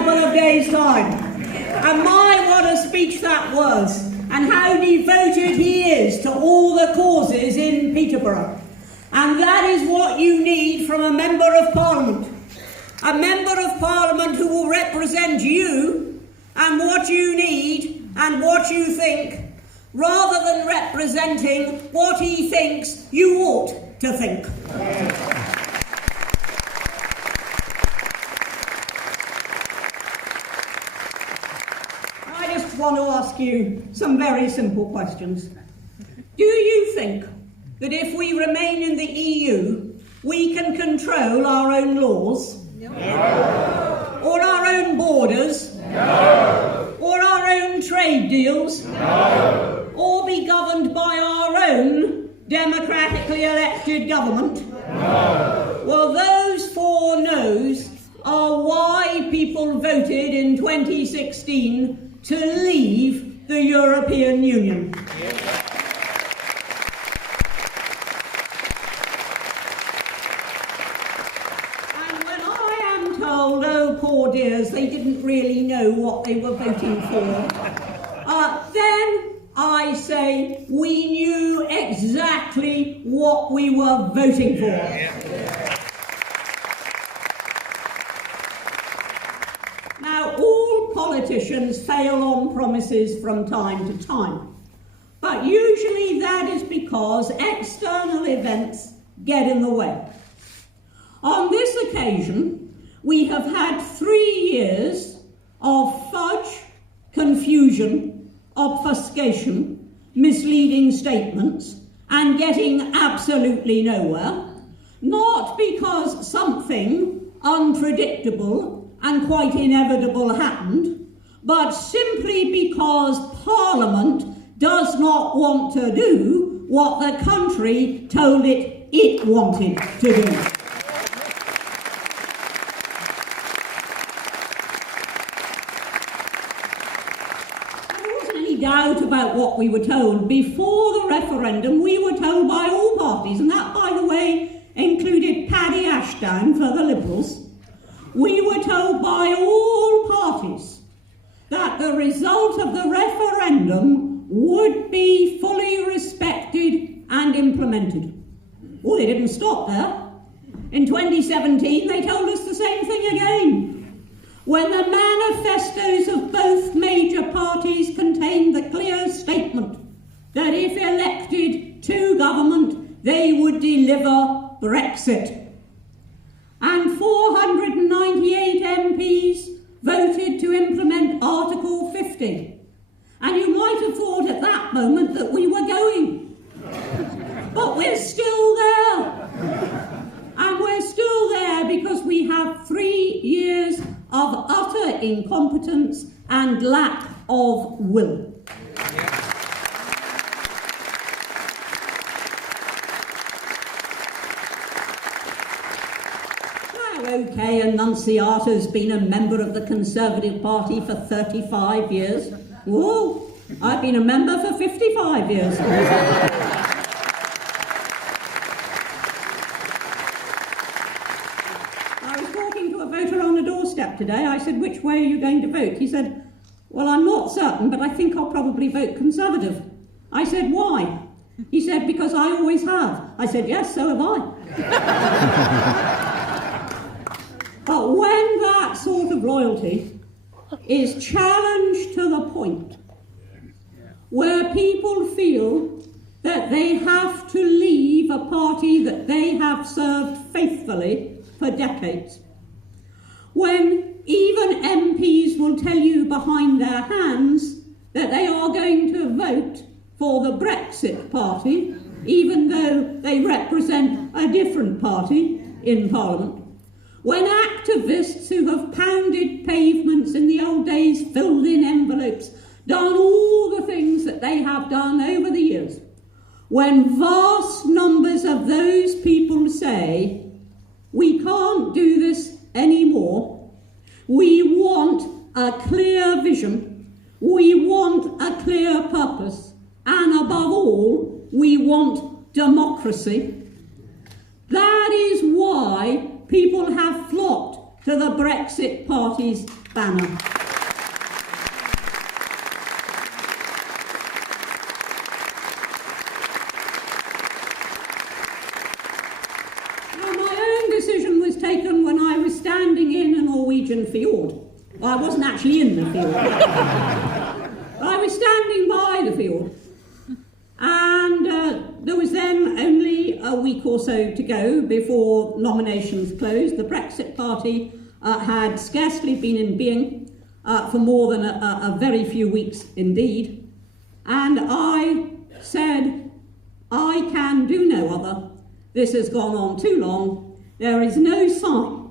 couple of days' time. And my, what a speech that was, and how devoted he is to all the causes in Peterborough. And that is what you need from a Member of Parliament. A Member of Parliament who will represent you and what you need and what you think, rather than representing what he thinks you ought to think. I just want to ask you some very simple questions. Do you think that if we remain in the EU, we can control our own laws? No. Or our own borders? No. Or our own trade deals? No. Or be governed by our own democratically elected government? No. Well, those 4 no's are why people voted in 2016 to leave the European Union. Oh, poor dears, they didn't really know what they were voting for. Then I say we knew exactly what we were voting for. Now, all politicians fail on promises from time to time, but usually that is because external events get in the way. On this occasion, we have had 3 years of fudge, confusion, obfuscation, misleading statements, and getting absolutely nowhere, not because something unpredictable and quite inevitable happened, but simply because Parliament does not want to do what the country told it wanted to do. Doubt about what we were told. Before the referendum, we were told by all parties, and that, by the way, included Paddy Ashdown for the Liberals. We were told by all parties that the result of the referendum would be fully respected and implemented. Well, they didn't stop there. In 2017, they told us the same thing again, when the manifestos of both major parties contained the clear statement that if elected to government, they would deliver Brexit. And 498 MPs voted to implement Article 50. And you might have thought at that moment that we were going. But we're still there. And we're still there because we have 3 years of utter incompetence and lack of will. Now, OK, Annunciata's been a member of the Conservative Party for 35 years. Whoa, I've been a member for 55 years. Today, I said, which way are you going to vote? He said, well, I'm not certain, but I think I'll probably vote Conservative. I said, why? He said, because I always have. I said, yes, so have I. But when that sort of loyalty is challenged to the point where people feel that they have to leave a party that they have served faithfully for decades, when even MPs will tell you behind their hands that they are going to vote for the Brexit party, even though they represent a different party in Parliament, when activists who have pounded pavements in the old days, filled in envelopes, done all the things that they have done over the years, when vast numbers of those people say, we can't do this anymore, we want a clear vision, we want a clear purpose, and above all, we want democracy. That is why people have flocked to the Brexit Party's banner. Now, my own decision was taken when I was standing in a Norwegian fjord. Well, I wasn't actually in the fjord. I was standing by the fjord. And there was then only a week or so to go before nominations closed. The Brexit Party had scarcely been in being for more than a very few weeks indeed. And I said, I can do no other. This has gone on too long. There is no sign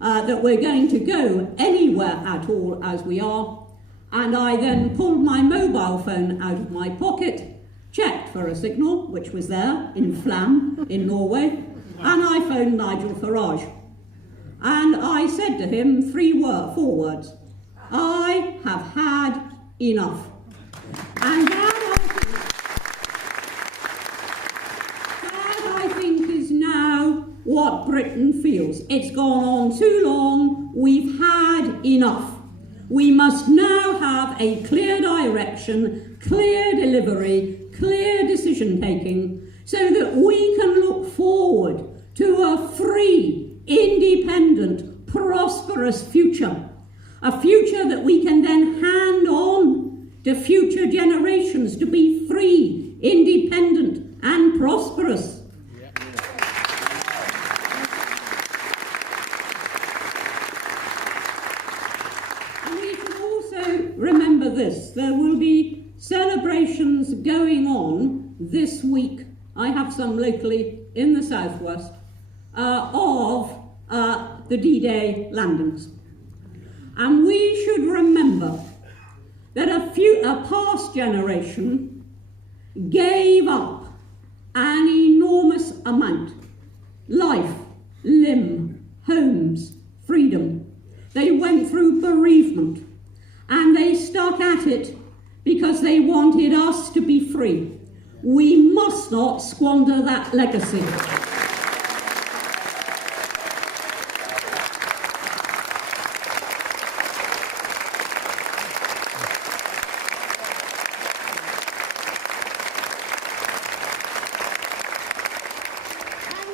that we're going to go anywhere at all as we are. And I then pulled my mobile phone out of my pocket, checked for a signal, which was there in Flam in Norway, and I phoned Nigel Farage. And I said to him four words: I have had enough. And that I think is now what Britain feels. It's gone on too long. We've had enough. We must now have a clear direction, clear delivery, clear decision-taking, so that we can look forward to a free, independent, prosperous future. A future that we can then hand on to future generations to be free, independent, and prosperous. Remember this, there will be celebrations going on this week, I have some locally in the southwest, of the D-Day landings. And we should remember that a past generation gave up an enormous amount: life, limb, homes, freedom. They went through bereavement. And they stuck at it because they wanted us to be free. We must not squander that legacy. And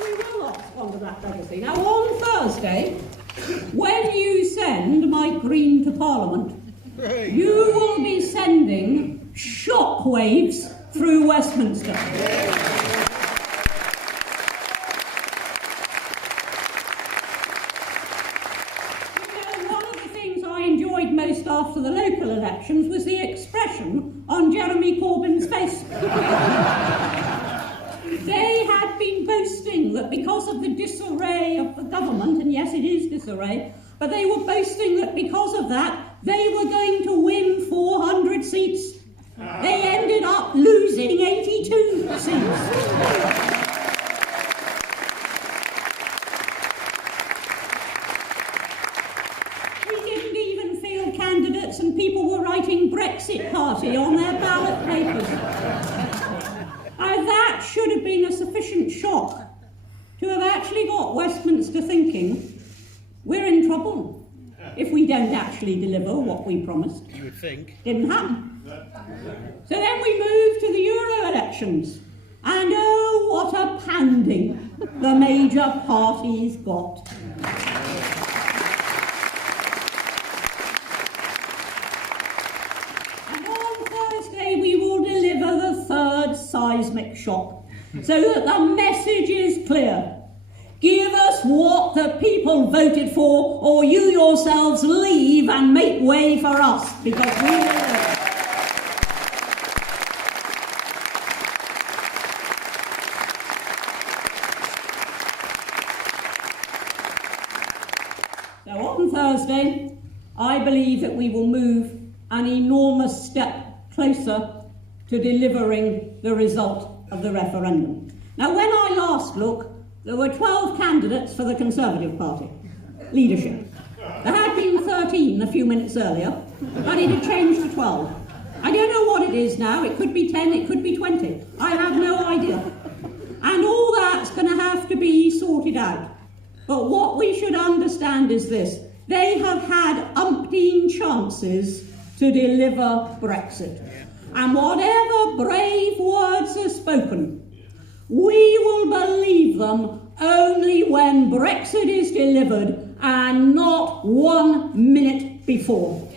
we will not squander that legacy. Now, on Thursday, when you send Mike Green to Parliament, you will be sending shockwaves through Westminster. You know, one of the things I enjoyed most after the local elections was the expression on Jeremy Corbyn's face. They had been boasting that because of the disarray of the government, and yes, it is disarray, but they were boasting that because of that, they were going to win 400 seats. They ended up losing 82 seats. We didn't even field candidates, and people were writing Brexit Party on their ballot papers. That should have been a sufficient shock to have actually got Westminster thinking, we're in trouble if we don't actually deliver what we promised. You would think. Didn't happen. So then we moved to the Euro elections. And oh, what a pounding the major parties got. And on Thursday we will deliver the third seismic shock, so that the message is clear. Give us what the people voted for, or you yourselves leave and make way for us, because we will. So on Thursday, I believe that we will move an enormous step closer to delivering the result of the referendum. Now, when I last looked, there were 12 candidates for the Conservative Party leadership. There had been 13 a few minutes earlier, but it had changed to 12. I don't know what it is now. It could be 10, it could be 20. I have no idea. And all that's going to have to be sorted out. But what we should understand is this. They have had umpteen chances to deliver Brexit. And whatever brave words are spoken, we will believe them only when Brexit is delivered and not 1 minute before.